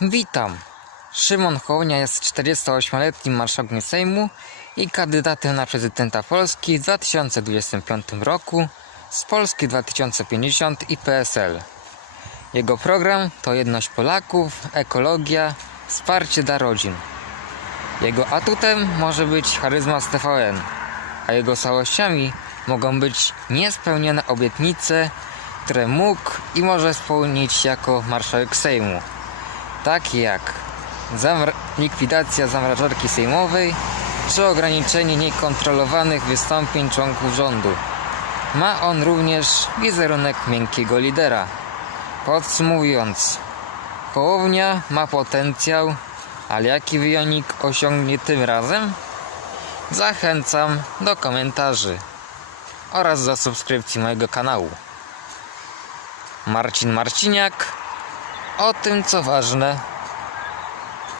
Witam. Szymon Hołownia jest 48-letnim marszałkiem Sejmu i kandydatem na prezydenta Polski w 2025 roku z Polski 2050 i PSL. Jego program to jedność Polaków, ekologia, wsparcie dla rodzin. Jego atutem może być charyzma z TVN, a jego słabościami mogą być niespełnione obietnice, które mógł i może spełnić jako marszałek Sejmu takie jak zamra- likwidacja zamrażarki sejmowej czy ograniczenie niekontrolowanych wystąpień członków rządu. Ma on również wizerunek miękkiego lidera. Podsumowując, Hołownia ma potencjał, ale jaki wynik osiągnie tym razem? Zachęcam do komentarzy oraz do subskrypcji mojego kanału. Marcin Marciniak o tym, co ważne